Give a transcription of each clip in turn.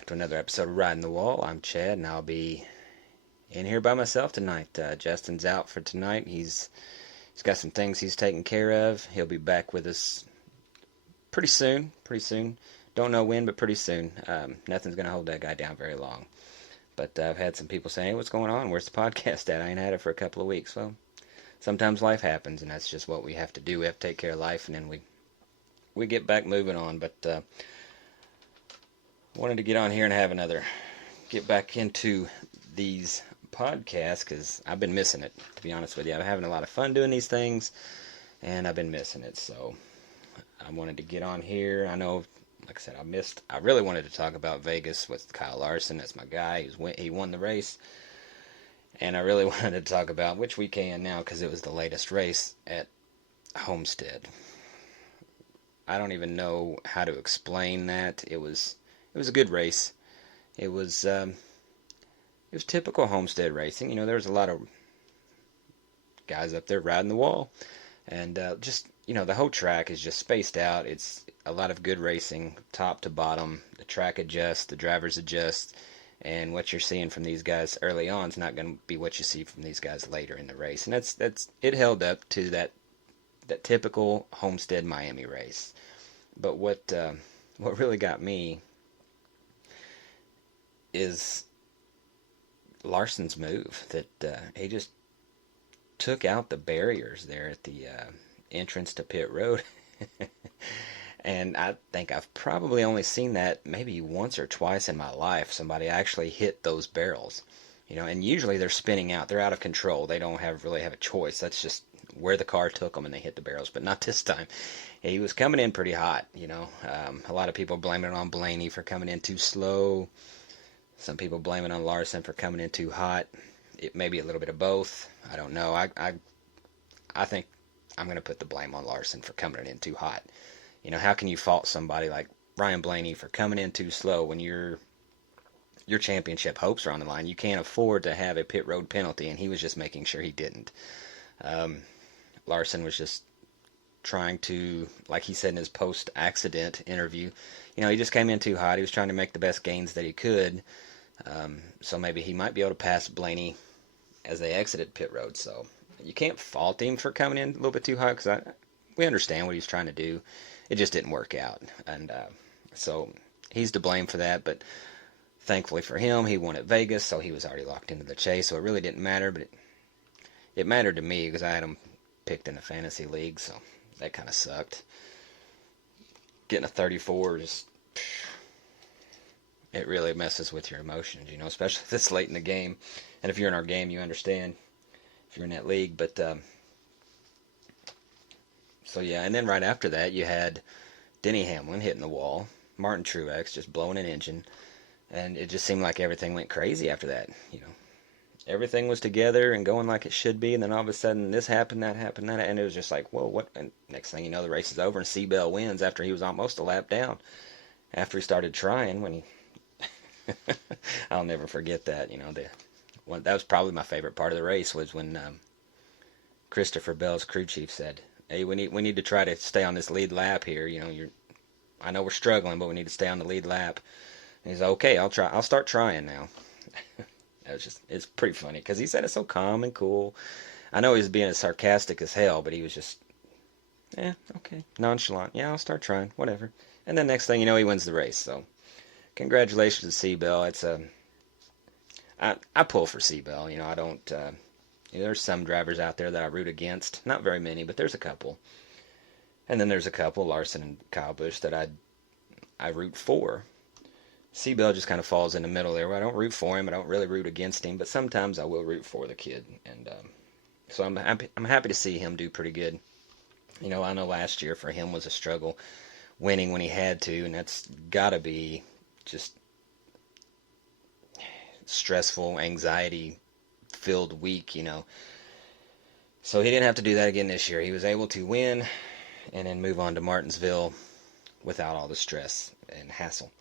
back to another episode of Riding the Wall. I'm Chad, and I'll be in here by myself tonight. Justin's out for tonight. He's got some things he's taking care of. He'll be back with us pretty soon. Pretty soon. Don't know when, but pretty soon. Nothing's gonna hold that guy down very long. But I've had some people saying, "Hey, what's going on? Where's the podcast at? I ain't had it for a couple of weeks." Well, sometimes life happens, and that's just what we have to do. We have to take care of life, and then we get back moving on. But wanted to get on here and get back into these podcasts because I've been missing it, to be honest with you. I'm having a lot of fun doing these things, and I've been missing it. So I wanted to get on here. I know, like I said, I really wanted to talk about Vegas with Kyle Larson. That's my guy. He won the race. And I really wanted to talk about, which we can now because it was the latest race at Homestead. I don't even know how to explain that. It was a good race. It was typical Homestead racing. You know, there was a lot of guys up there riding the wall, and the whole track is just spaced out. It's a lot of good racing, top to bottom. The track adjusts, the drivers adjust, and what you're seeing from these guys early on is not going to be what you see from these guys later in the race. And it held up to that typical Homestead Miami race. But what really got me is Larson's move, that he just took out the barriers there at the entrance to pit road. And I think I've probably only seen that maybe once or twice in my life. Somebody actually hit those barrels, and usually they're spinning out. They're out of control. They don't really have a choice. That's just where the car took them, and they hit the barrels. But not this time. He was coming in pretty hot. A lot of people blaming it on Blaney for coming in too slow. Some people blame it on Larson for coming in too hot. It may be a little bit of both. I don't know. I think I'm going to put the blame on Larson for coming in too hot. How can you fault somebody like Ryan Blaney for coming in too slow when your championship hopes are on the line? You can't afford to have a pit road penalty, and he was just making sure he didn't. Larson was just trying to, like he said in his post-accident interview, he just came in too hot. He was trying to make the best gains that he could. So maybe he might be able to pass Blaney as they exited pit road. So you can't fault him for coming in a little bit too hot because we understand what he's trying to do. It just didn't work out. And so he's to blame for that. But thankfully for him, he won at Vegas, so he was already locked into the chase. So it really didn't matter. But it mattered to me because I had him picked in a fantasy league. So that kind of sucked. Getting a 34 it really messes with your emotions, especially this late in the game. And if you're in our game, you understand if you're in that league. But so yeah, and then right after that, you had Denny Hamlin hitting the wall, Martin Truex just blowing an engine, and it just seemed like everything went crazy after that. Everything was together and going like it should be, and then all of a sudden this happened, that happened, and it was just like, whoa, what? And next thing you know, the race is over, and Seabell wins after he was almost a lap down. After he started trying, when he I'll never forget that. That was probably my favorite part of the race was when Christopher Bell's crew chief said, "Hey, we need to try to stay on this lead lap here. I know we're struggling, but we need to stay on the lead lap." And he's like, "Okay, I'll start trying now." It's pretty funny because he said it so calm and cool. I know he was being as sarcastic as hell, but he was just, okay, nonchalant. Yeah, I'll start trying, whatever. And then next thing you know, he wins the race. So congratulations to Seabell. I pull for Seabell. I don't. There's some drivers out there that I root against. Not very many, but there's a couple. And then there's a couple, Larson and Kyle Busch, that I root for. Seabell just kind of falls in the middle there. Where I don't root for him. I don't really root against him, but sometimes I will root for the kid. And so I'm happy to see him do pretty good. I know last year for him was a struggle winning when he had to, and that's got to be just stressful, anxiety-filled week, So he didn't have to do that again this year. He was able to win and then move on to Martinsville without all the stress and hassle,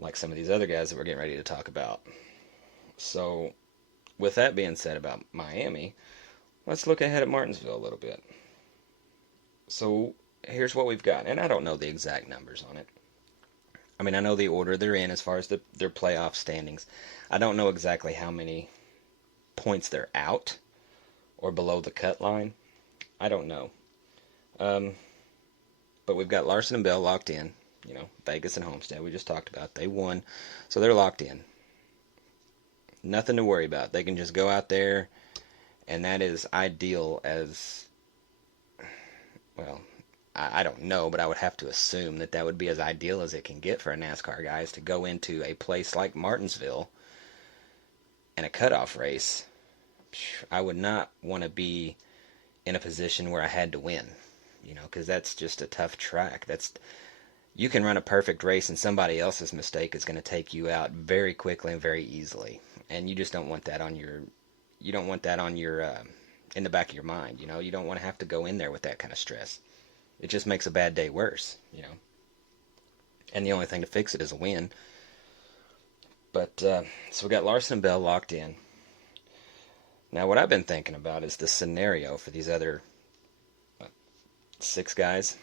like some of these other guys that we're getting ready to talk about. So with that being said about Miami, let's look ahead at Martinsville a little bit. So here's what we've got, and I don't know the exact numbers on it. I mean, I know the order they're in as far as their playoff standings. I don't know exactly how many points they're out or below the cut line. I don't know. Um, but we've got Larson and Bell locked in. Vegas and Homestead, we just talked about. They won, so they're locked in. Nothing to worry about. They can just go out there, and that is ideal as, well, I don't know, but I would have to assume that that would be as ideal as it can get for a NASCAR guy is to go into a place like Martinsville and a cutoff race. I would not want to be in a position where I had to win, because that's just a tough track. You can run a perfect race and somebody else's mistake is going to take you out very quickly and very easily, and you just don't want that on your, in the back of your mind. You don't want to have to go in there with that kind of stress. It just makes a bad day worse. And the only thing to fix it is a win. But so we got Larson and Bell locked in. Now, what I've been thinking about is the scenario for these other 6 guys.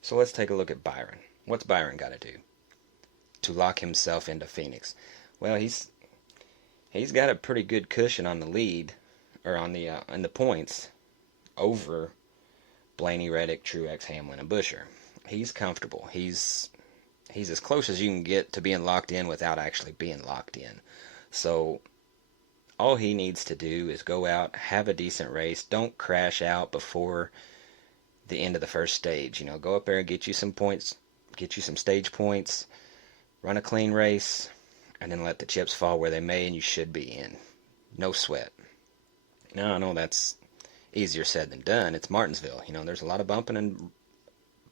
So let's take a look at Byron. What's Byron got to do to lock himself into Phoenix? Well, he's got a pretty good cushion on the lead, or on the in the points over Blaney, Reddick, Truex, Hamlin, and Buescher. He's comfortable. He's as close as you can get to being locked in without actually being locked in. So all he needs to do is go out, have a decent race. Don't crash out before the end of the first stage. Go up there and get you some points, get you some stage points, run a clean race, and then let the chips fall where they may, and you should be in. No sweat. Now, I know that's easier said than done. It's Martinsville. There's a lot of bumping and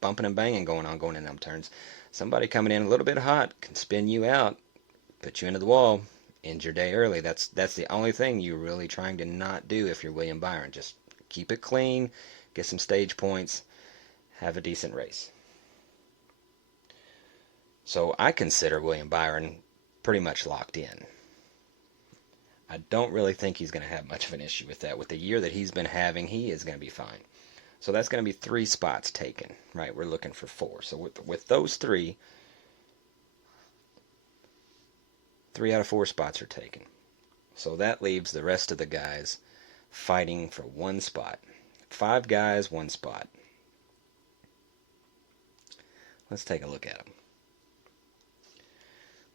banging going in them turns. Somebody coming in a little bit hot can spin you out, put you into the wall, end your day early. That's the only thing you're really trying to not do if you're William Byron. Just keep it clean, get some stage points, have a decent race. So I consider William Byron pretty much locked in. I don't really think he's going to have much of an issue with that. With the year that he's been having, he is going to be fine. So that's going to be 3 spots taken, right? We're looking for 4. So with those 3 out of 4 spots are taken. So that leaves the rest of the guys fighting for 1 spot. 5 guys, 1 spot. Let's take a look at them.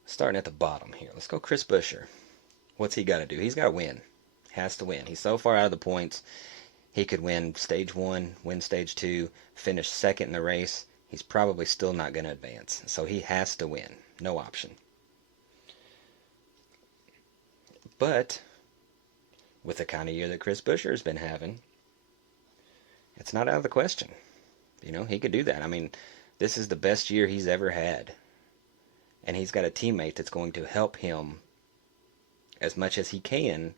Starting at the bottom here. Let's go Chris Buescher. What's he got to do? He's got to win. Has to win. He's so far out of the points. He could win stage 1, win stage 2, finish second in the race. He's probably still not going to advance. So he has to win. No option. But with the kind of year that Chris Buescher has been having, it's not out of the question. He could do that. I mean, this is the best year he's ever had. And he's got a teammate that's going to help him as much as he can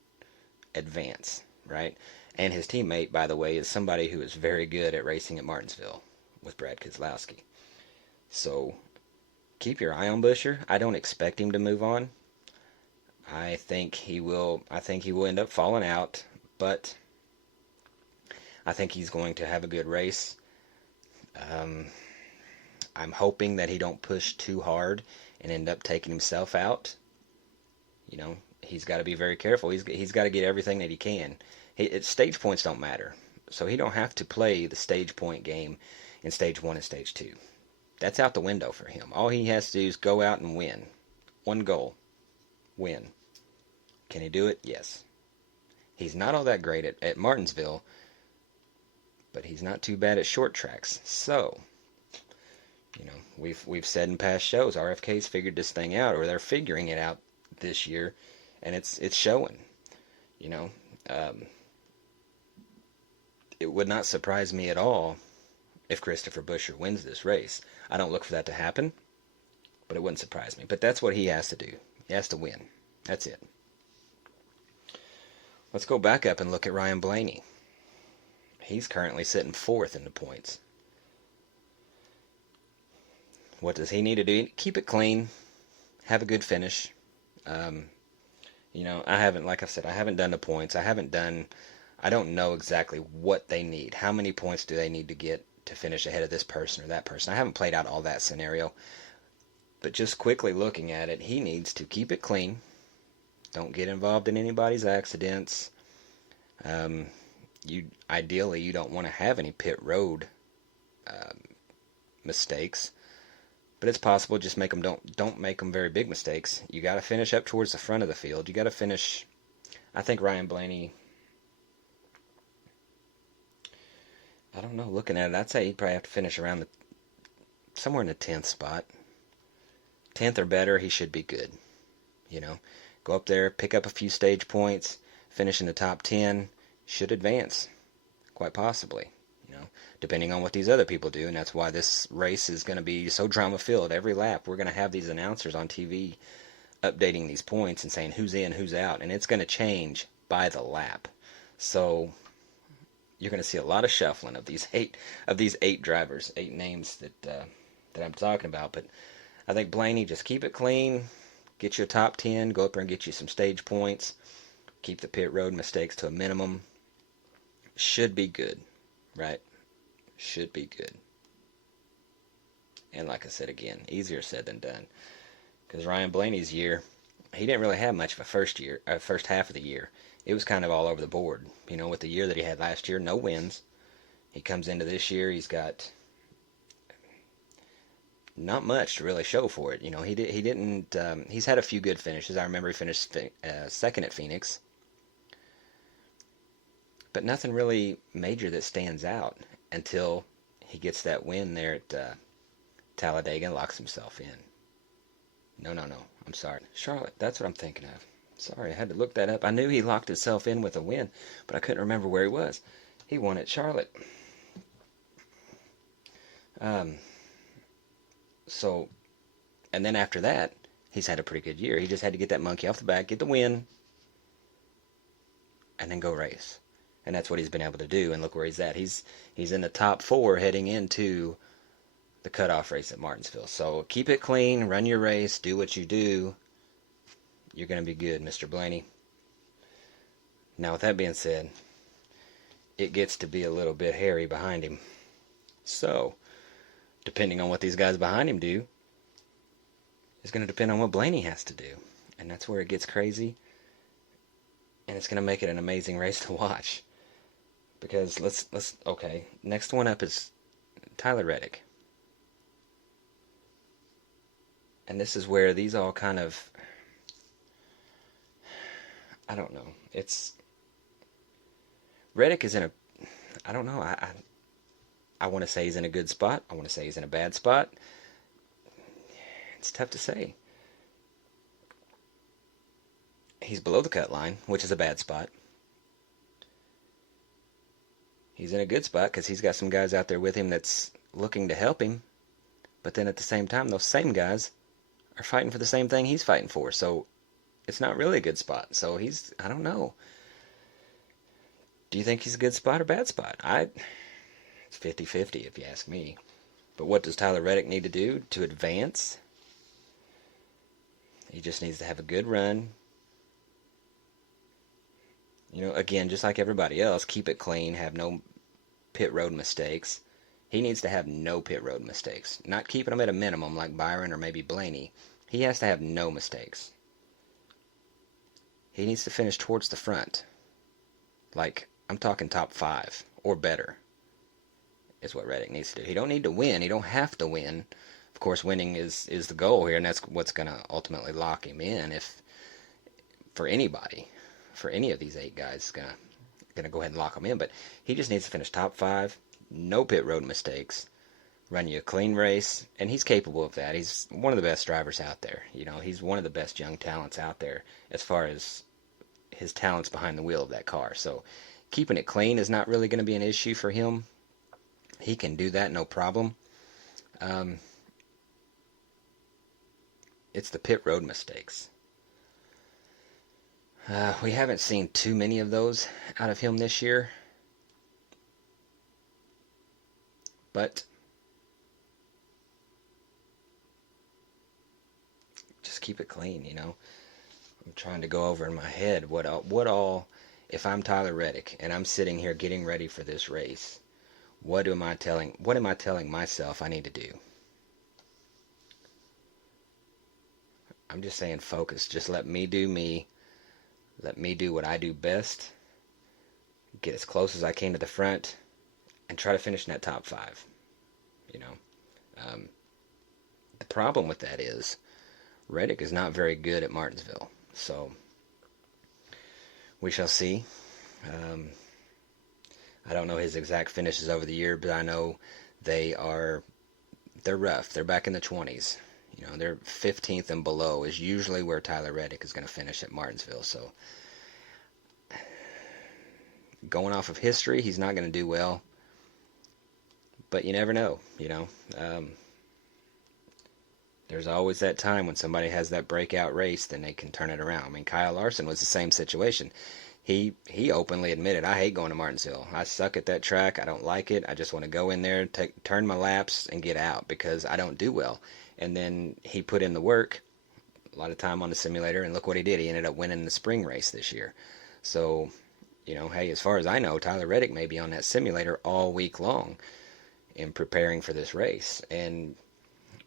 advance, right? And his teammate, by the way, is somebody who is very good at racing at Martinsville with Brad Keselowski. So keep your eye on Buescher. I don't expect him to move on. I think he will end up falling out, but I think he's going to have a good race. I'm hoping that he don't push too hard and end up taking himself out. He's got to be very careful. He's got to get everything that he can. Stage points don't matter, so he don't have to play the stage point game in stage 1 and stage 2. That's out the window for him. All he has to do is go out and win. One goal, win. Can he do it? Yes. He's not all that great at Martinsville, but he's not too bad at short tracks. So, we've said in past shows, RFK's figured this thing out, or they're figuring it out this year, and it's showing. It would not surprise me at all if Christopher Buescher wins this race. I don't look for that to happen, but it wouldn't surprise me. But that's what he has to do. He has to win. That's it. Let's go back up and look at Ryan Blaney. He's currently sitting 4th in the points. What does he need to do? Keep it clean. Have a good finish. Like I said, I haven't done the points. I don't know exactly what they need. How many points do they need to get to finish ahead of this person or that person. I haven't played out all that scenario, but just quickly looking at it, he needs to keep it clean. Don't get involved in anybody's accidents. Ideally you don't want to have any pit road mistakes, but it's possible. Just make them don't make them very big mistakes. You got to finish up towards the front of the field. You got to finish. I think Ryan Blaney. I don't know. Looking at it, I'd say he'd probably have to finish around somewhere in the 10th spot. 10th or better, he should be good. You know, go up there, pick up a few stage points, finish in the top 10, should advance, quite possibly. You know, depending on what these other people do, and that's why this race is going to be so drama-filled. Every lap, we're going to have these announcers on TV updating these points and saying who's in, who's out, and it's going to change by the lap. So you're going to see a lot of shuffling of these eight drivers, 8 names that I'm talking about. But I think Blaney, just keep it clean, get you a top 10, go up there and get you some stage points, keep the pit road mistakes to a minimum. Should be good, right? Should be good. And like I said again, easier said than done. Because Ryan Blaney's year, he didn't really have much of a first half of the year. It was kind of all over the board. You know, with the year that he had last year, no wins. He comes into this year, he's got not much to really show for it. You know, he's had a few good finishes. I remember he finished second at Phoenix. But nothing really major that stands out until he gets that win there at Talladega and locks himself in. No. I'm sorry. Charlotte, that's what I'm thinking of. Sorry, I had to look that up. I knew he locked himself in with a win, but I couldn't remember where he was. He won at Charlotte. So, and then after that, he's had a pretty good year. He just had to get that monkey off the back, get the win, and then go race. And that's what he's been able to do, and look where he's at. He's in the top 4 heading into the cutoff race at Martinsville. So keep it clean, run your race, do what you do. You're going to be good, Mr. Blaney. Now, with that being said, it gets to be a little bit hairy behind him. So, depending on what these guys behind him do, is going to depend on what Blaney has to do. And that's where it gets crazy. And it's going to make it an amazing race to watch. Because okay, next one up is Tyler Reddick. And this is where these all kind of, I don't know. Reddick is in a, I don't know. I want to say he's in a good spot. I want to say he's in a bad spot. It's tough to say. He's below the cut line, which is a bad spot. He's in a good spot because he's got some guys out there with him that's looking to help him. But then at the same time, those same guys are fighting for the same thing he's fighting for. So it's not really a good spot. So I don't know. Do you think he's a good spot or bad spot? It's 50-50 if you ask me. But what does Tyler Reddick need to do to advance? He just needs to have a good run. You know, again, just like everybody else, keep it clean, have no pit road mistakes. He needs to have no pit road mistakes. Not keeping them at a minimum like Byron or maybe Blaney. He has to have no mistakes. He needs to finish towards the front. Like, I'm talking top 5 or better is what Reddick needs to do. He don't need to win. He don't have to win. Of course, winning is the goal here, and that's what's going to ultimately lock him in. If for anybody, for any of these 8 guys, going to go ahead and lock him in. But he just needs to finish top 5, no pit road mistakes, run you a clean race, and he's capable of that. He's one of the best drivers out there. You know, he's one of the best young talents out there as far as his talents behind the wheel of that car. So keeping it clean is not really going to be an issue for him. He can do that, no problem. It's the pit road mistakes. We haven't seen too many of those out of him this year. But just keep it clean, you know. I'm trying to go over in my head what all, if I'm Tyler Reddick and I'm sitting here getting ready for this race, What am I telling myself I need to do? I'm just saying focus. Just let me do me. Let me do what I do best. Get as close as I can to the front and try to finish in that top five. You know, um, the problem with that is Reddick is not very good at Martinsville. So we shall see. Um, I don't know his exact finishes over the year, but I know they're rough. They're back in the 20s. They're 15th and below is usually where Tyler Reddick is going to finish at Martinsville. So going off of history, he's not going to do well. But you never know. There's always that time when somebody has that breakout race, then they can turn it around. I mean, Kyle Larson was the same situation. He openly admitted, I hate going to Martinsville. I suck at that track. I don't like it. I just want to go in there, turn my laps, and get out because I don't do well. And then he put in the work, a lot of time on the simulator, and look what he did. He ended up winning the spring race this year. So, hey, as far as I know, Tyler Reddick may be on that simulator all week long in preparing for this race. And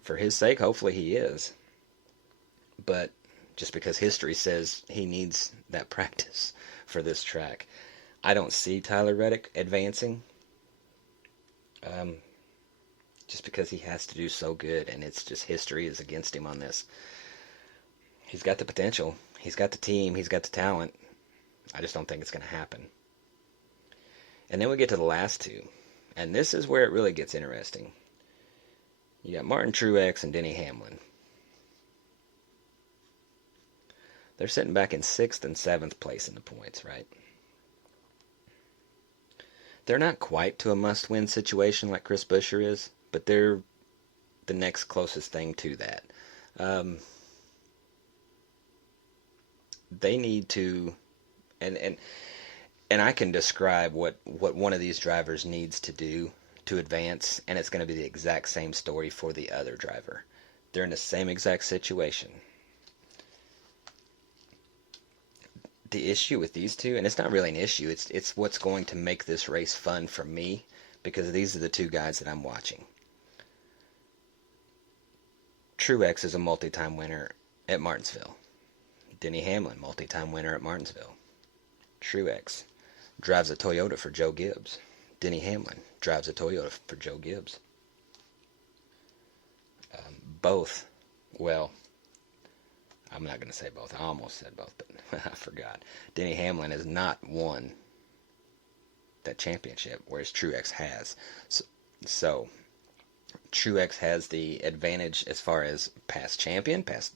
for his sake, hopefully he is. But just because history says he needs that practice for this track, I don't see Tyler Reddick advancing. Just because he has to do so good, and it's just history is against him on this. He's got the potential. He's got the team. He's got the talent. I just don't think it's going to happen. And then we get to the last two. And this is where it really gets interesting. You got Martin Truex and Denny Hamlin. They're sitting back in 6th and 7th place in the points, right? They're not quite to a must-win situation like Chris Buescher is, but they're the next closest thing to that. They need to, and I can describe what one of these drivers needs to do to advance, and it's going to be the exact same story for the other driver. They're in the same exact situation. The issue with these two, and it's not really an issue, it's what's going to make this race fun for me, because these are the two guys that I'm watching. Truex is a multi-time winner at Martinsville. Denny Hamlin, multi-time winner at Martinsville. Truex drives a Toyota for Joe Gibbs. Denny Hamlin drives a Toyota for Joe Gibbs. Both, well, I'm not going to say both. I almost said both, but I forgot. Denny Hamlin has not won that championship, whereas Truex has. So Truex has the advantage as far as past champion, past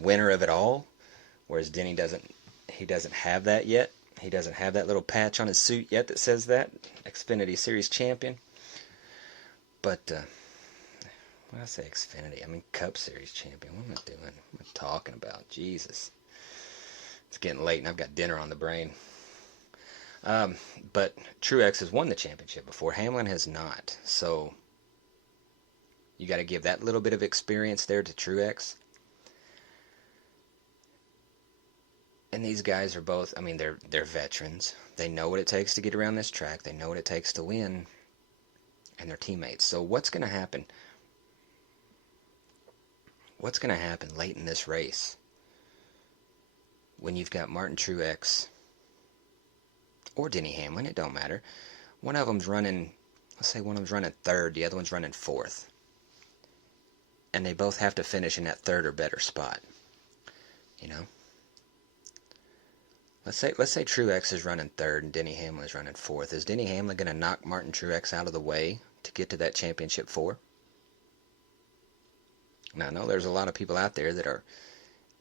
winner of it all, whereas Denny doesn't. He doesn't have that yet. He doesn't have that little patch on his suit yet that says that Xfinity Series champion. But when I say Xfinity, I mean Cup Series champion. What am I doing? What am I talking about? Jesus. It's getting late and I've got dinner on the brain. But Truex has won the championship before. Hamlin has not. So you got to give that little bit of experience there to Truex. And these guys are both, I mean, they're veterans. They know what it takes to get around this track. They know what it takes to win. And they're teammates. So what's going to happen? What's going to happen late in this race when you've got Martin Truex or Denny Hamlin? It don't matter. One of them's running, let's say one of them's running third, the other one's running fourth. And they both have to finish in that third or better spot. You know? Let's say Truex is running third and Denny Hamlin is running fourth. Is Denny Hamlin going to knock Martin Truex out of the way to get to that championship 4? Now, I know there's a lot of people out there that are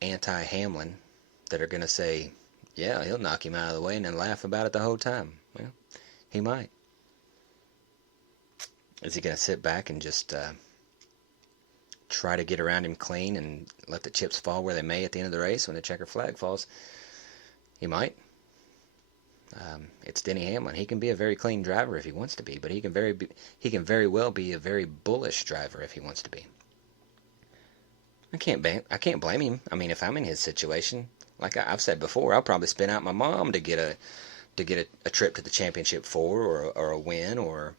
anti-Hamlin that are going to say, yeah, he'll knock him out of the way and then laugh about it the whole time. Well, he might. Is he going to sit back and just try to get around him clean and let the chips fall where they may at the end of the race when the checker flag falls? He might. It's Denny Hamlin. He can be a very clean driver if he wants to be, but he can very well be a very bullish driver if he wants to be. I can't blame him. I mean, if I'm in his situation, like I've said before, I'll probably spin out my mom to get a trip to the championship 4 or a win or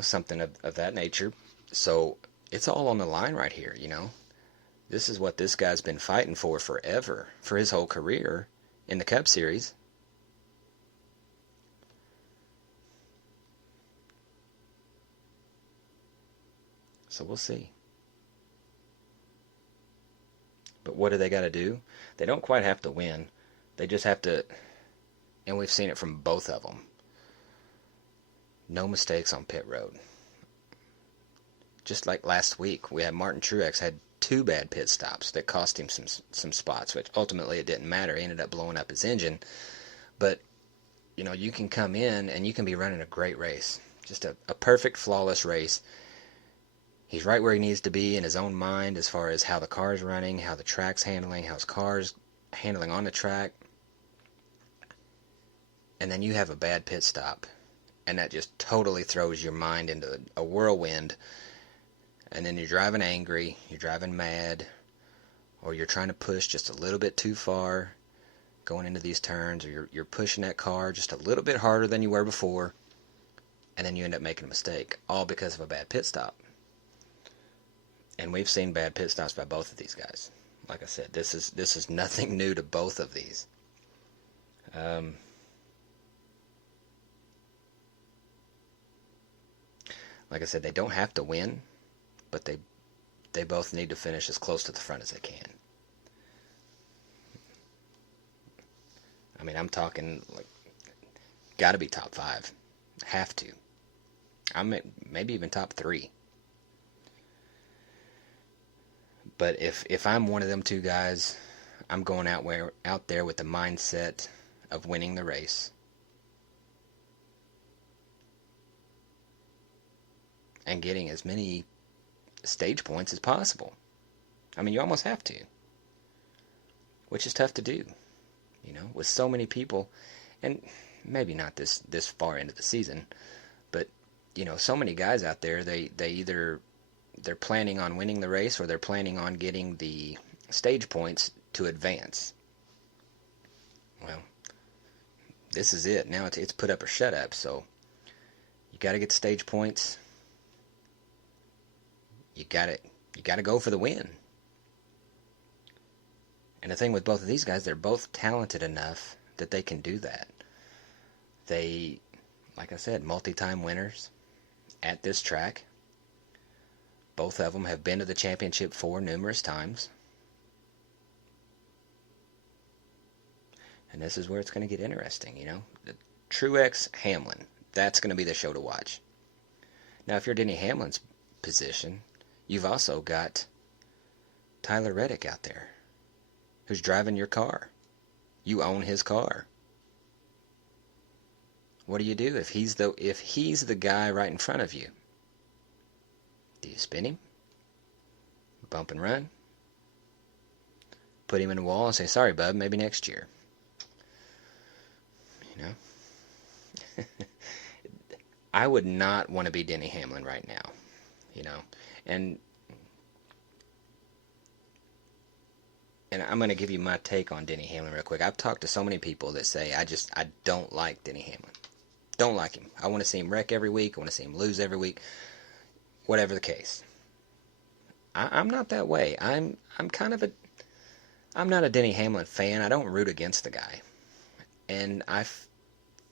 something of that nature. So it's all on the line right here. This is what this guy's been fighting for forever, for his whole career in the Cup Series. So we'll see. But what do they got to do? They don't quite have to win. They just have to, and we've seen it from both of them. No mistakes on pit road. Just like last week, we had Martin Truex had two bad pit stops that cost him some spots, which ultimately it didn't matter. He ended up blowing up his engine. But, you can come in and you can be running a great race. Just a perfect, flawless race. He's right where he needs to be in his own mind as far as how the car's running, how the track's handling, how his car's handling on the track. And then you have a bad pit stop. And that just totally throws your mind into a whirlwind. And then you're driving angry, you're driving mad, or you're trying to push just a little bit too far going into these turns, or you're pushing that car just a little bit harder than you were before, and then you end up making a mistake, all because of a bad pit stop. And we've seen bad pit stops by both of these guys. Like I said, this is nothing new to both of these. Like I said, they don't have to win, but they both need to finish as close to the front as they can. I mean, I'm talking like got to be top 5, have to. Maybe even top 3. But if I'm one of them two guys, I'm going out there with the mindset of winning the race. And getting as many stage points as possible. I mean, you almost have to. Which is tough to do. With so many people. And maybe not this far into the season. But, so many guys out there, they either they're planning on winning the race or they're planning on getting the stage points to advance. Well, this is it. Now it's put up or shut up. So you got to get the stage points. You got to go for the win. And the thing with both of these guys, they're both talented enough that they can do that. They, like I said, multi-time winners at this track. Both of them have been to the championship 4 numerous times. And this is where it's going to get interesting, The Truex Hamlin, that's going to be the show to watch. Now, if you're Denny Hamlin's position, you've also got Tyler Reddick out there, who's driving your car. You own his car. What do you do if he's the guy right in front of you? Do you spin him? Bump and run? Put him in a wall and say, sorry, bub, maybe next year. I would not want to be Denny Hamlin right now. And I'm going to give you my take on Denny Hamlin real quick. I've talked to so many people that say, I don't like Denny Hamlin. Don't like him. I want to see him wreck every week. I want to see him lose every week. Whatever the case. I'm not that way. I'm not a Denny Hamlin fan. I don't root against the guy. And I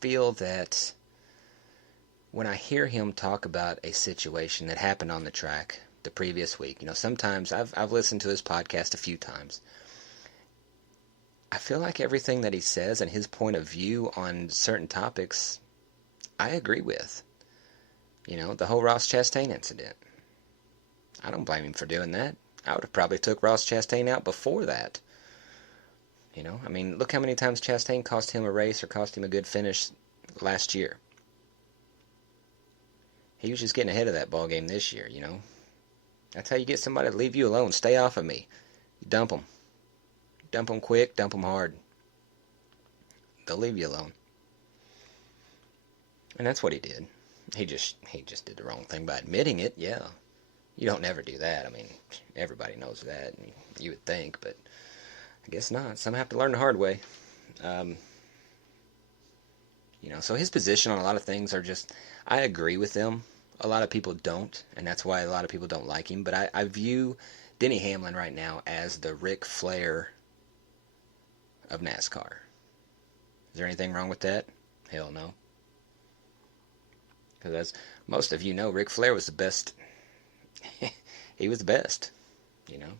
feel that when I hear him talk about a situation that happened on the track the previous week, sometimes I've listened to his podcast a few times. I feel like everything that he says and his point of view on certain topics, I agree with. The whole Ross Chastain incident. I don't blame him for doing that. I would have probably took Ross Chastain out before that. I mean, look how many times Chastain cost him a race or cost him a good finish last year. He was just getting ahead of that ball game this year, That's how you get somebody to leave you alone. Stay off of me. Dump them. Dump them quick, dump them hard. They'll leave you alone. And that's what he did. He just did the wrong thing by admitting it, yeah. You don't never do that. I mean, everybody knows that, you would think, but I guess not. Some have to learn the hard way. So his position on a lot of things are just, I agree with them a lot of people don't, and that's why a lot of people don't like him. But I view Denny Hamlin right now as the Ric Flair of NASCAR. Is there anything wrong with that? Hell no. Because as most of you know, Ric Flair was the best. He was the best, you know.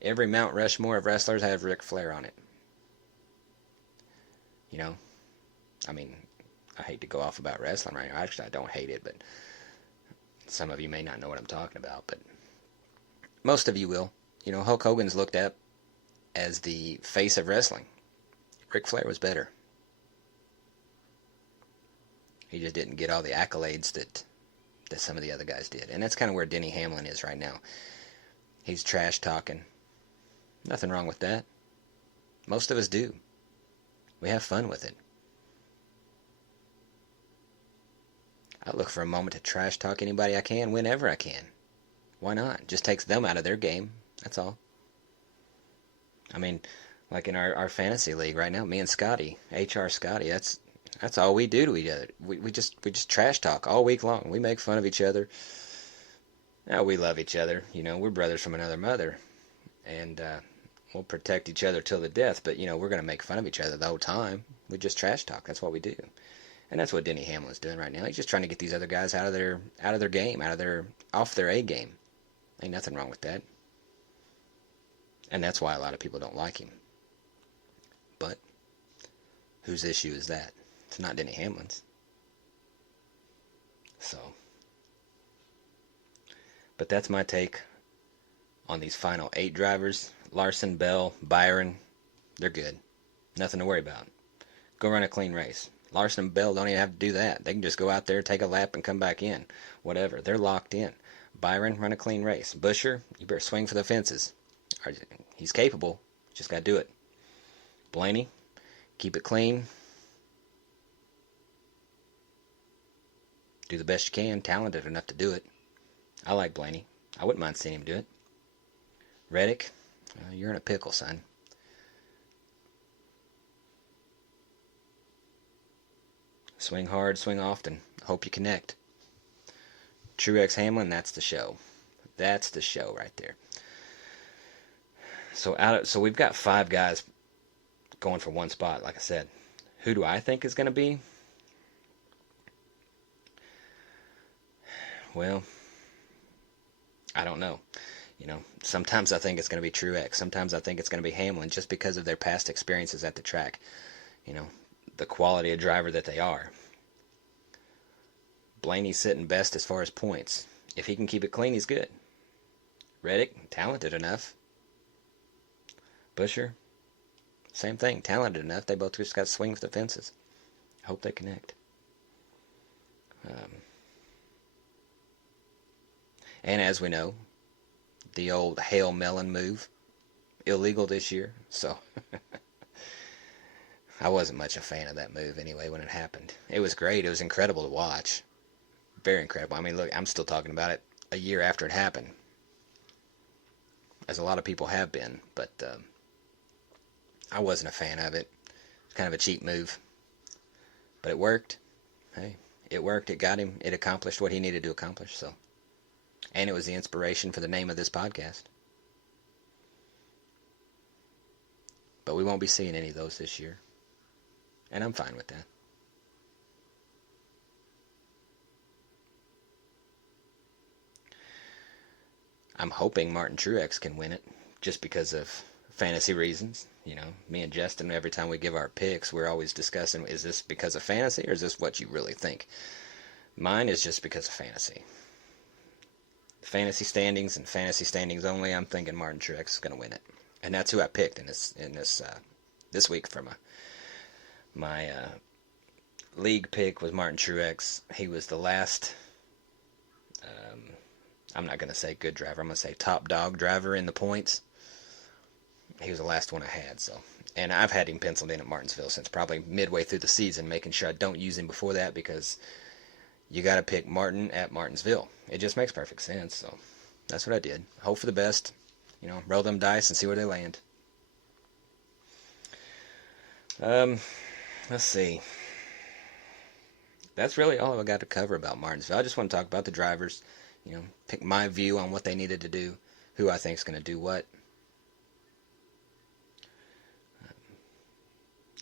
Every Mount Rushmore of wrestlers have Ric Flair on it. You know, I mean, I hate to go off about wrestling right now. Actually, I don't hate it, but some of you may not know what I'm talking about, but most of you will. You know, Hulk Hogan's looked at as the face of wrestling. Ric Flair was better. He just didn't get all the accolades that some of the other guys did. And that's kind of where Denny Hamlin is right now. He's trash talking. Nothing wrong with that. Most of us do. We have fun with it. I look for a moment to trash talk anybody I can whenever I can. Why not? Just takes them out of their game. That's all. I mean, like in our fantasy league right now, me and Scotty, HR Scotty, that's all we do to each other. We just trash talk all week long. We make fun of each other. Now we love each other. You know, we're brothers from another mother, and we'll protect each other till the death. But you know, we're gonna make fun of each other the whole time. We just trash talk. That's what we do, and that's what Denny Hamlin's doing right now. He's just trying to get these other guys out of their game, off their A game. Ain't nothing wrong with that, and that's why a lot of people don't like him. But whose issue is that? It's not Denny Hamlin's. So, but that's my take on these final 8 drivers. Larson, Bell, Byron, they're good. Nothing to worry about. Go run a clean race. Larson and Bell don't even have to do that. They can just go out there, take a lap, and come back in. Whatever. They're locked in. Byron, run a clean race. Busher, you better swing for the fences. He's capable. Just got to do it. Blaney, keep it clean. Do the best you can. Talented enough to do it. I like Blaney. I wouldn't mind seeing him do it. Reddick, you're in a pickle, son. Swing hard, swing often. Hope you connect. Truex Hamlin, that's the show. That's the show right there. So we've got 5 guys going for one spot, like I said. Who do I think is going to be? Well, I don't know. You know, sometimes I think it's going to be Truex. Sometimes I think it's going to be Hamlin just because of their past experiences at the track. You know, the quality of driver that they are. Blaney's sitting best as far as points. If he can keep it clean, he's good. Reddick, talented enough. Busher, same thing, talented enough. They both just got to swing for the fences. Hope they connect. And as we know, the old Hail Melon move, illegal this year. So I wasn't much a fan of that move anyway when it happened. It was great. It was incredible to watch. Very incredible. I mean, look, I'm still talking about it a year after it happened, as a lot of people have been. But I wasn't a fan of it. It's kind of a cheap move. But it worked. Hey, it worked. It got him. It accomplished what he needed to accomplish. So, and it was the inspiration for the name of this podcast. But we won't be seeing any of those this year. And I'm fine with that. I'm hoping Martin Truex can win it just because of fantasy reasons. You know, me and Justin, every time we give our picks, we're always discussing, is this because of fantasy or is this what you really think? Mine is just because of fantasy. Fantasy standings and fantasy standings only, I'm thinking Martin Truex is going to win it. And that's who I picked in this week for my league pick was Martin Truex. He was the last, I'm not going to say good driver, I'm going to say top dog driver in the points. He was the last one I had, so. And I've had him penciled in at Martinsville since probably midway through the season, making sure I don't use him before that because you got to pick Martin at Martinsville. It just makes perfect sense, so that's what I did. Hope for the best. You know, roll them dice and see where they land. Let's see. that's really all I got to cover about Martinsville. I just want to talk about the drivers, pick my view on what they needed to do, who I think is going to do what.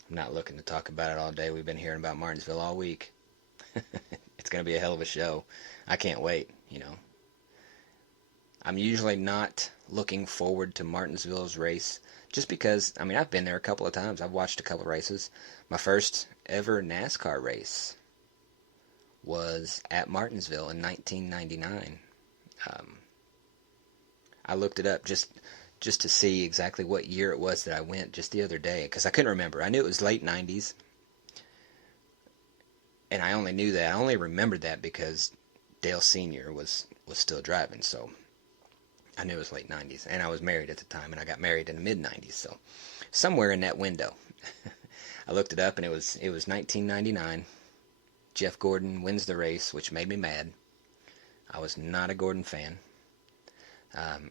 I'm not looking to talk about it all day. We've been hearing about Martinsville all week. It's going to be a hell of a show. I can't wait. I'm usually not looking forward to Martinsville's race just because, I've been there a couple of times. I've watched a couple of races. My first ever NASCAR race was at Martinsville in 1999. I looked it up just to see exactly what year it was that I went just the other day because I couldn't remember. I knew it was late 90s, and I only knew that. I only remembered that because Dale Sr. was still driving, so I knew it was late 90s, and I was married at the time, and I got married in the mid 90s, so somewhere in that window. I looked it up, and it was 1999. Jeff Gordon wins the race, which made me mad. I was not a Gordon fan.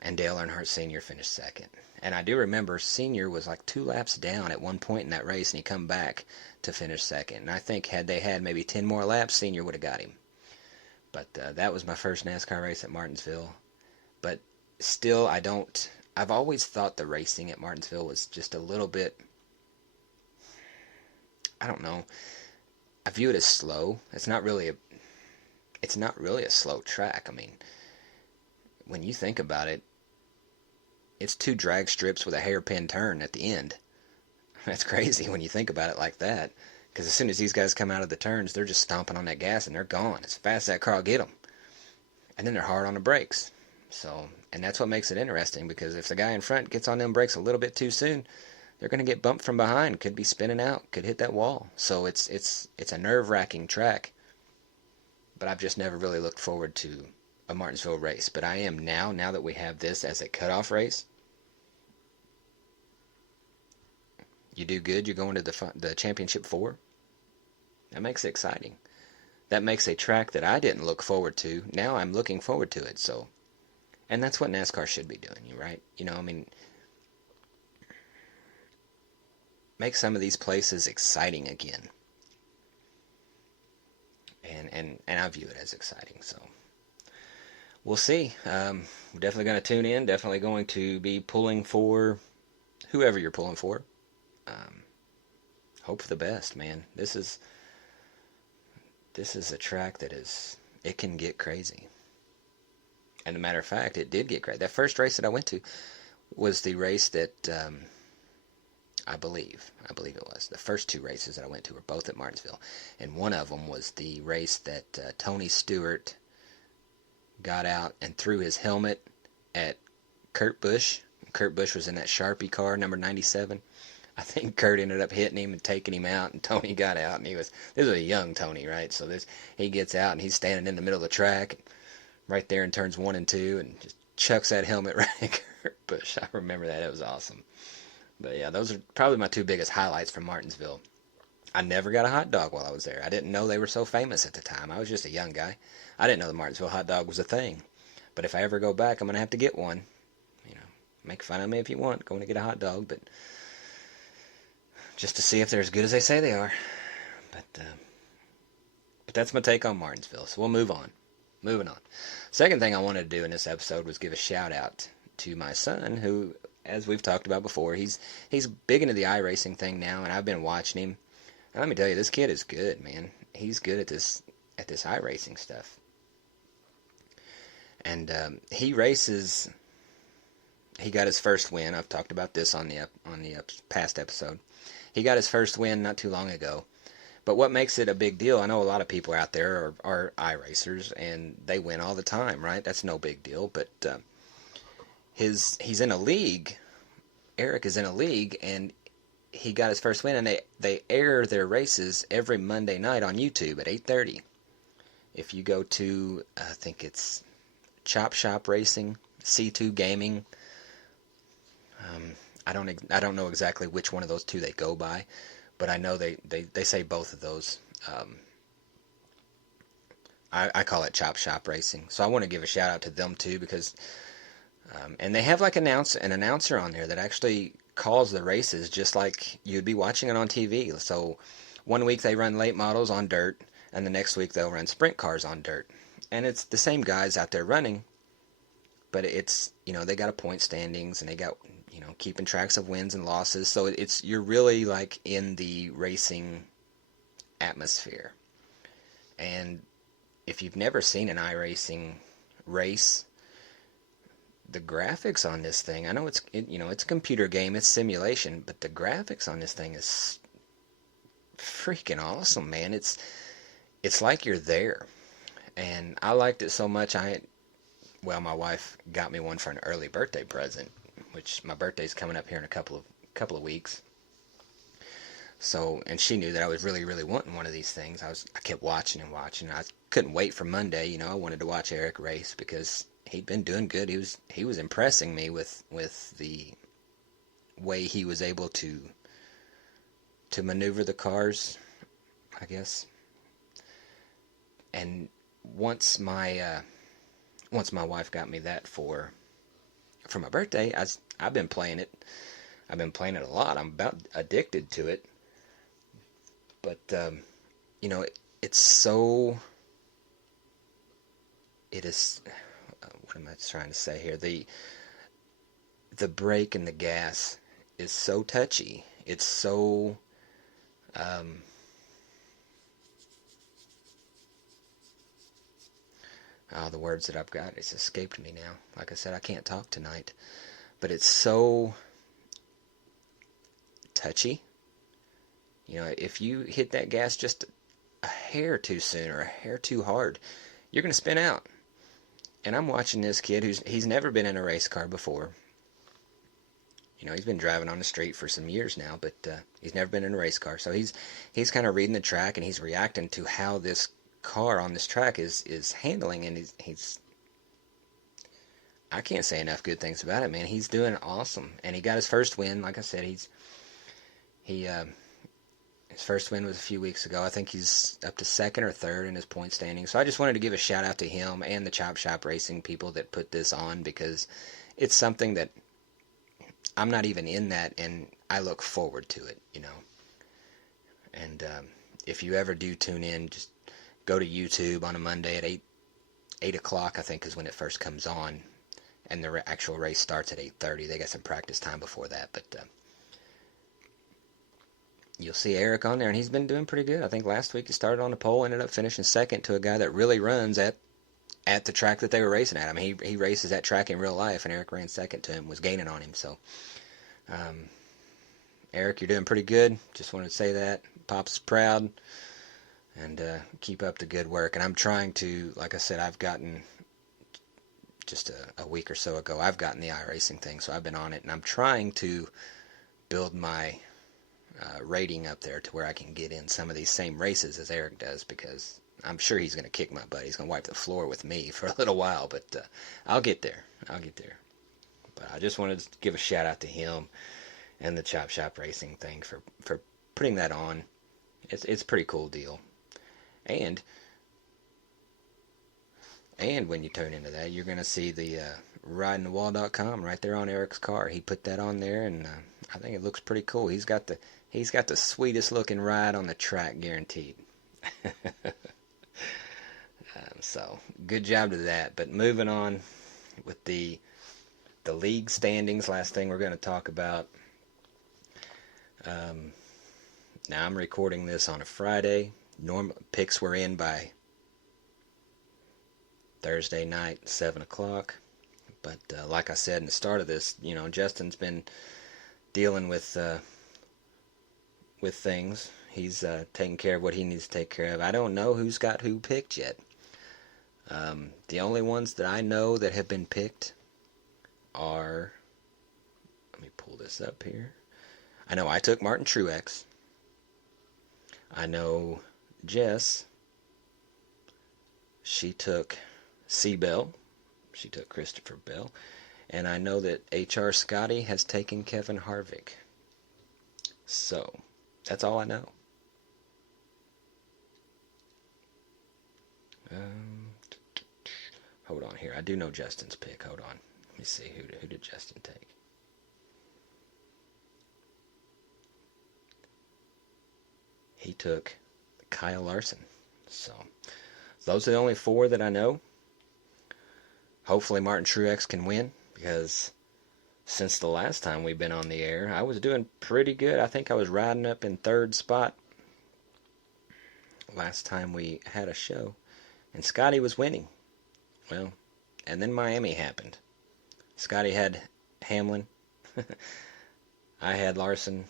And Dale Earnhardt Sr. finished second. And I do remember Sr. was like 2 laps down at one point in that race, and he come back to finish second. And I think had they had maybe 10 more laps, Sr. would have got him. But that was my first NASCAR race at Martinsville. But still, I've always thought the racing at Martinsville was just a little bit, I don't know. I view it as slow. It's not really a slow track. When you think about it, it's 2 drag strips with a hairpin turn at the end. That's crazy when you think about it like that. Because as soon as these guys come out of the turns, they're just stomping on that gas and they're gone as fast as that car will get them. And then they're hard on the brakes. And that's what makes it interesting, because if the guy in front gets on them brakes a little bit too soon, they're going to get bumped from behind. Could be spinning out. Could hit that wall. So it's a nerve-wracking track. But I've just never really looked forward to a Martinsville race. But I am now that we have this as a cutoff race. You do good, you're going to the championship 4. That makes it exciting. That makes a track that I didn't look forward to. Now I'm looking forward to it. And that's what NASCAR should be doing, right? Make some of these places exciting again. And I view it as exciting, so we'll see. We're definitely going to tune in. Definitely going to be pulling for whoever you're pulling for. Hope for the best, man. This is a track that it can get crazy. And as a matter of fact, it did get crazy. That first race that I went to was the race that I believe it was. The first 2 races that I went to were both at Martinsville. And one of them was the race that Tony Stewart got out and threw his helmet at Kurt Busch. Kurt Busch was in that Sharpie car, number 97. I think Kurt ended up hitting him and taking him out, and Tony got out, and this was a young Tony, right? So he gets out, and he's standing in the middle of the track, right there in turns 1 and 2, and just chucks that helmet right at Kurt Busch. I remember that. It was awesome. But yeah, those are probably my 2 biggest highlights from Martinsville. I never got a hot dog while I was there. I didn't know they were so famous at the time. I was just a young guy. I didn't know the Martinsville hot dog was a thing. But if I ever go back, I'm going to have to get one. Make fun of me if you want, going to get a hot dog, but just to see if they're as good as they say they are. But that's my take on Martinsville, so we'll move on. Moving on. Second thing I wanted to do in this episode was give a shout out to my son, who, as we've talked about before, he's big into the iRacing thing now, and I've been watching him. And let me tell you, this kid is good, man. He's good at this iRacing stuff. And he races. He got his first win. I've talked about this on the past episode. He got his first win not too long ago. But what makes it a big deal, I know a lot of people out there are iRacers, and they win all the time, right? That's no big deal. But he's in a league. Eric is in a league, and he got his first win, and they air their races every Monday night on YouTube at 8:30. If you go to, I think it's Chop Shop Racing, C2 Gaming. I don't know exactly which one of those 2 they go by, but I know they say both of those. I call it Chop Shop Racing, so I want to give a shout out to them too, because and they have like an announcer on there that actually calls the races just like you'd be watching it on TV. So one week they run late models on dirt, and the next week they'll run sprint cars on dirt. And it's the same guys out there running, but it's, they got a point standings, and they got, keeping tracks of wins and losses. So you're really like in the racing atmosphere. And if you've never seen an iRacing race, the graphics on this thing, I know it's a computer game, it's simulation, but the graphics on this thing is freaking awesome, man. It's like you're there. And I liked it so much, my wife got me one for an early birthday present, which my birthday's coming up here in a couple of weeks. So, and she knew that I was really, really wanting one of these things. I kept watching and watching. I couldn't wait for Monday. I wanted to watch Eric race because he'd been doing good. He was impressing me with the way he was able to maneuver the cars, I guess. And once my wife got me that for my birthday, I've been playing it. I've been playing it a lot. I'm about addicted to it. But it's so. It is. What am I trying to say here? The brake and the gas is so touchy. It's so. The words that I've got, it's escaped me now. Like I said, I can't talk tonight. But it's so touchy. If you hit that gas just a hair too soon or a hair too hard, you're going to spin out. And I'm watching this kid he's never been in a race car before. He's been driving on the street for some years now, but he's never been in a race car. So he's kind of reading the track, and he's reacting to how this car on this track is handling, and he's I can't say enough good things about it, man. He's doing awesome, and he got his first win. Like I said, his first win was a few weeks ago. I think he's up to second or third in his point standing. So I just wanted to give a shout out to him and the Chop Shop Racing people that put this on, because it's something that I'm not even in that, and I look forward to it, And if you ever do tune in, just go to YouTube on a Monday at 8 o'clock, I think, is when it first comes on. And the actual race starts at 8:30. They got some practice time before that, but you'll see Eric on there, and he's been doing pretty good. I think last week he started on the pole, ended up finishing second to a guy that really runs at the track that they were racing at. I mean, he races that track in real life, and Eric ran second to him, was gaining on him. So, Eric, you're doing pretty good. Just wanted to say that. Pop's proud, and keep up the good work. And I'm trying to, like I said, I've gotten just a week or so ago, I've gotten the iRacing thing, so I've been on it, and I'm trying to build my rating up there to where I can get in some of these same races as Eric does, because I'm sure he's going to kick my butt. He's going to wipe the floor with me for a little while, but I'll get there. But I just wanted to give a shout out to him and the Chop Shop Racing thing for putting that on. It's a pretty cool deal. And when you tune into that, you're going to see the ridingthewall.com right there on Eric's car. He put that on there, and I think it looks pretty cool. He's got the sweetest looking ride on the track, guaranteed. So good job to that. But moving on with the league standings, last thing we're going to talk about. Now I'm recording this on a Friday. Normal picks were in by Thursday night, 7 o'clock. But like I said in the start of this, Justin's been dealing with things. He's taking care of what he needs to take care of. I don't know who's got who picked yet. The only ones that I know that have been picked are, let me pull this up here. I know I took Martin Truex. I know Jess, she took C. Bell. She took Christopher Bell. And I know that H.R. Scotty has taken Kevin Harvick. So, that's all I know. Hold on here. I do know Justin's pick. Hold on. Let me see. Who did Justin take? He took Kyle Larson. So those are the only four that I know. Hopefully Martin Truex can win, because since the last time we've been on the air, I was doing pretty good. I think I was riding up in third spot last time we had a show, and Scotty was winning. Well, and then Miami happened. Scotty had Hamlin. I had Larson.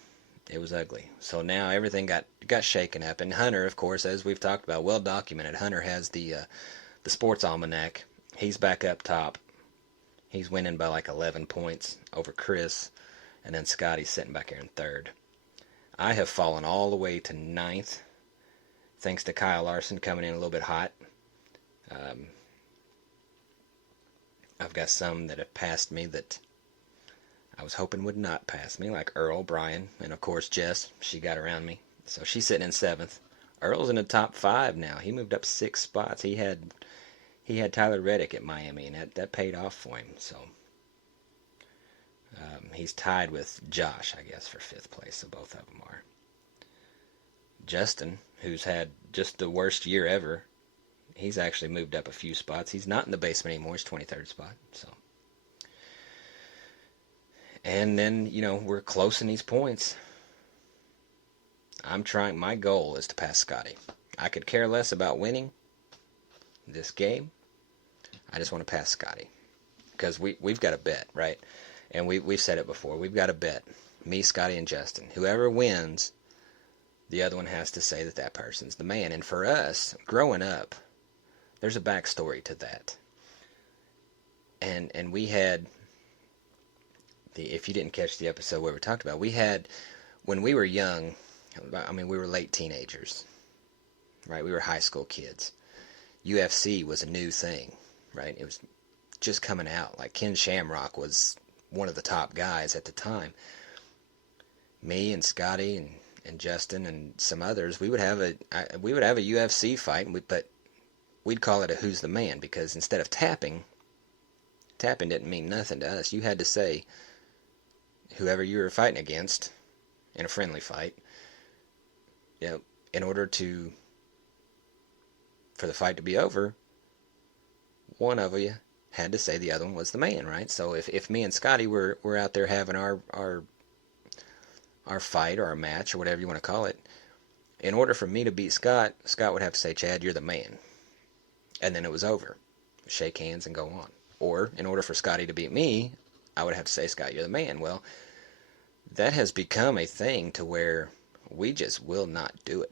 It was ugly. So now everything got shaken up. And Hunter, of course, as we've talked about, well documented. Hunter has the sports almanac. He's back up top. He's winning by like 11 points over Chris, and then Scotty's sitting back here in third. I have fallen all the way to ninth, thanks to Kyle Larson coming in a little bit hot. I've got some that have passed me that I was hoping would not pass me, like Earl, Brian, and of course Jess. She got around me, so she's sitting in seventh. Earl's in the top 5 now. He moved up 6 spots. He had Tyler Reddick at Miami, and that paid off for him. So he's tied with Josh, I guess, for 5th place. So both of them are. Justin, who's had just the worst year ever, he's actually moved up a few spots. He's not in the basement anymore. He's 23rd spot. So, and then, we're close in these points. My goal is to pass Scotty. I could care less about winning this game. I just want to pass Scotty, because we've got a bet, right? And we've said it before. We've got a bet. Me, Scotty, and Justin. Whoever wins, the other one has to say that person's the man. And for us, growing up, there's a backstory to that. And we had if you didn't catch the episode where we talked about, we had, when we were young, we were late teenagers, right? We were high school kids. UFC was a new thing, right? It was just coming out. Like Ken Shamrock was one of the top guys at the time. Me and Scotty and Justin and some others, we would have a UFC fight, but we'd call it a Who's the Man, because instead of tapping didn't mean nothing to us. You had to say whoever you were fighting against in a friendly fight, in order for the fight to be over, one of you had to say the other one was the man, right? So if me and Scotty were out there having our fight or our match or whatever you want to call it, in order for me to beat Scott would have to say, Chad, you're the man. And then it was over. Shake hands and go on. Or in order for Scotty to beat me, I would have to say, Scott, you're the man. Well, that has become a thing to where we just will not do it.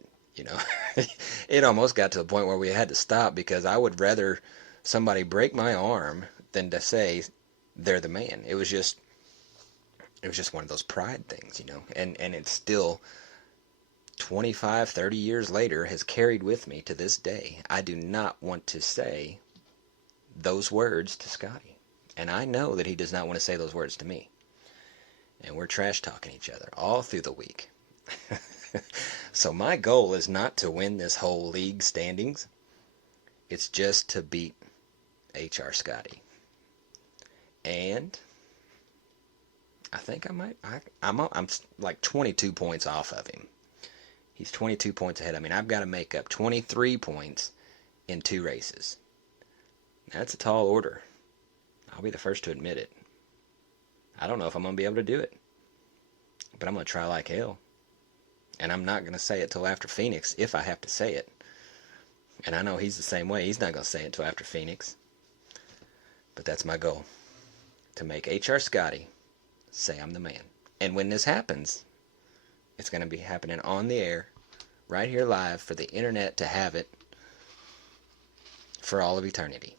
It almost got to the point where we had to stop, because I would rather somebody break my arm than to say they're the man. It was just one of those pride things, and it's still 25, 30 years later has carried with me to this day. I do not want to say those words to Scotty. And I know that he does not want to say those words to me. And we're trash talking each other all through the week. So my goal is not to win this whole league standings. It's just to beat HR Scotty. And I think I might. I'm like 22 points off of him. He's 22 points ahead. I've got to make up 23 points in 2 races. That's a tall order. I'll be the first to admit it. I don't know if I'm going to be able to do it. But I'm going to try like hell. And I'm not going to say it till after Phoenix, if I have to say it. And I know he's the same way. He's not going to say it till after Phoenix. But that's my goal. To make HR Scotty say I'm the man. And when this happens, it's going to be happening on the air, right here live, for the internet to have it for all of eternity.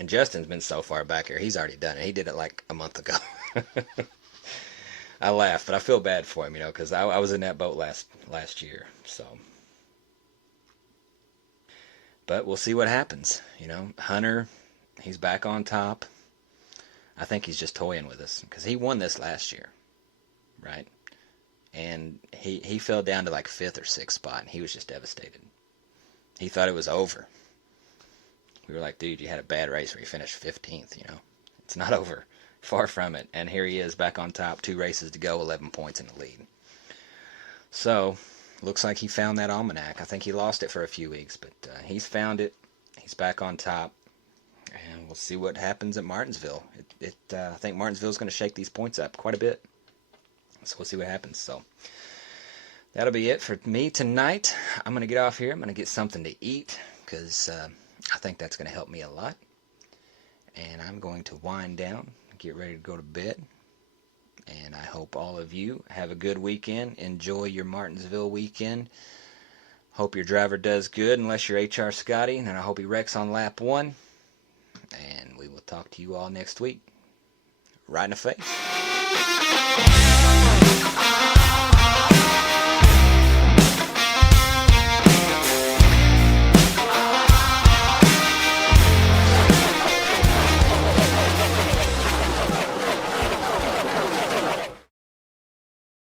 And Justin's been so far back here, he's already done it. He did it like a month ago. I laugh, but I feel bad for him, because I was in that boat last year. So, but we'll see what happens. Hunter, he's back on top. I think he's just toying with us, because he won this last year, right? And he fell down to like 5th or 6th spot, and he was just devastated. He thought it was over. We were like, dude, you had a bad race where you finished 15th, It's not over. Far from it. And here he is back on top, 2 races to go, 11 points in the lead. So, looks like he found that almanac. I think he lost it for a few weeks, but he's found it. He's back on top, and we'll see what happens at Martinsville. I think Martinsville's going to shake these points up quite a bit, so we'll see what happens. So that'll be it for me tonight. I'm going to get off here. I'm going to get something to eat because I think that's going to help me a lot. And I'm going to wind down, get ready to go to bed. And I hope all of you have a good weekend. Enjoy your Martinsville weekend. Hope your driver does good, unless you're HR Scotty. And I hope he wrecks on lap 1. And we will talk to you all next week. Right in the face.